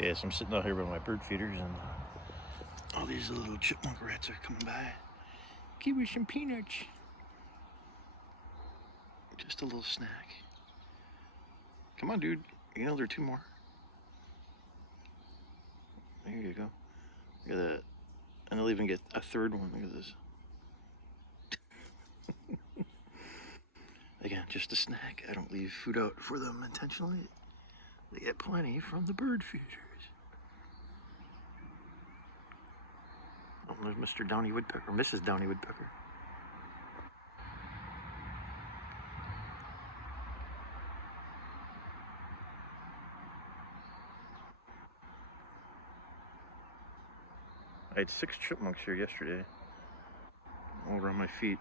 Yes, I'm sitting out here by my bird feeders, and all these little chipmunk rats are coming by. Give me some peanuts. Just a little snack. Come on, dude. You know there are two more. There you go. Look at that. And they'll even get a third one. Look at this. Again, just a snack. I don't leave food out for them intentionally. They get plenty from the bird feeders. Oh, there's Mr. Downy Woodpecker, Mrs. Downy Woodpecker. I had 6 chipmunks here yesterday, over on my feet.